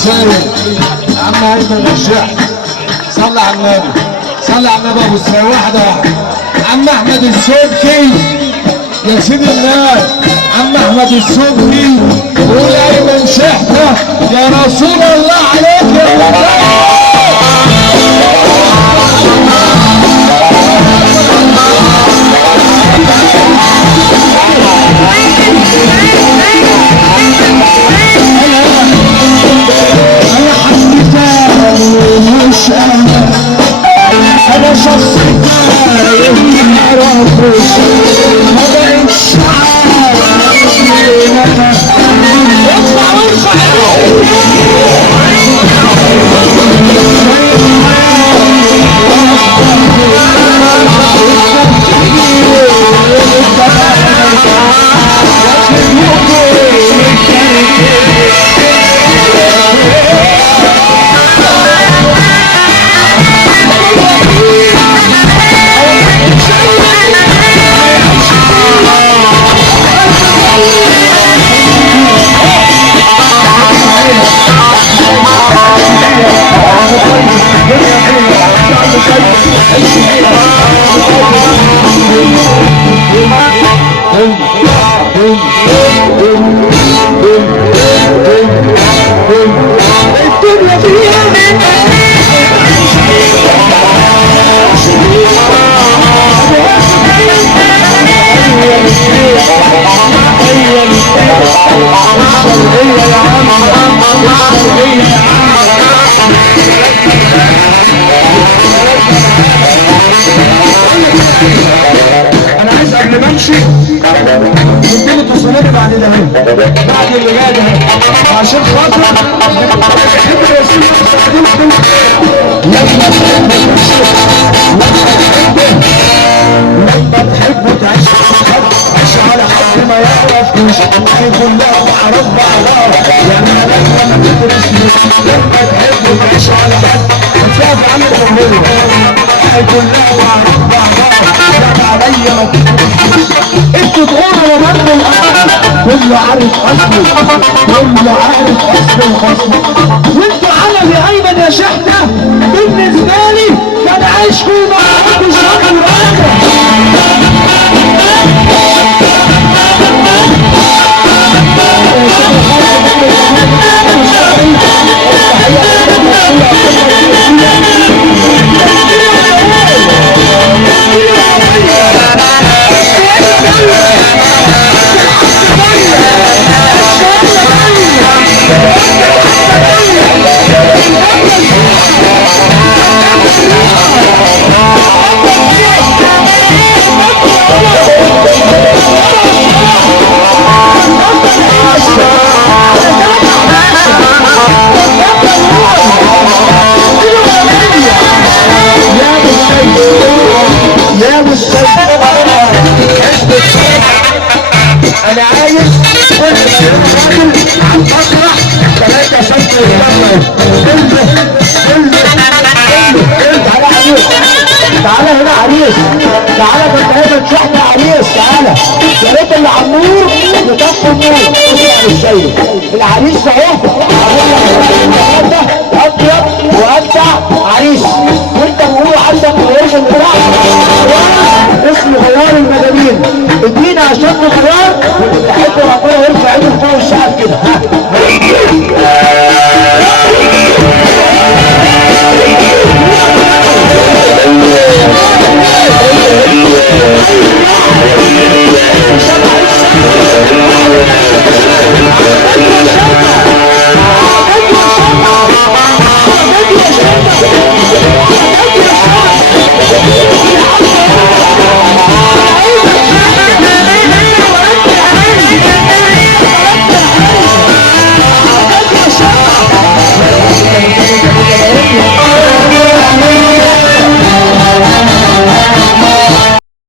السيد عم ايمن الشيخ، صلى على النبي، صلى على النبي ابو السيد. واحده واحده. عم احمد السبكي يا سيد الناس، عم احمد السبكي قول ايمن شحته يا رسول الله عليك يا الله. انا حد تاني مش انا شخص تايه معرفوش، ما بقتش عارف مين انا. اطلع وارفع انا عايز قبل ما امشي نديله تصويرات بعد ده بعد اللي جاي ده عشان خاطر لما تحبوا تعيش على حد ما يعرفوش كلها تعرف بعضها يعني لما تدرسوش. لما تحبوا تعيش على حد هتلاقي عامل جمهوري كلها تعرف بعضها يعني عليا ما تدرسوش. انتوا تقولوا ومنوا الأرض كله عارف أصله، كله عارف أصل الخصم. وانتوا عمل يا أيمن يا شحتة بالنسبة لي كان عايشكم معاكم الشهر الأخر. انا عايز كل راجل على المسرح 3 سنة تعالى عريس، تعالى هنا عريس، تعالى كنت هنا تشحن عريس، تعالى يا ريت اللي على النور يطفوا النور. اسمع السيد العريس اهو ابيض وابدع عريس، وانت بتقول عندك اوريجن بتاعك اسمه غيار المجانين. ادينا عشان غيار وتحب ربنا يرفع ايده فوق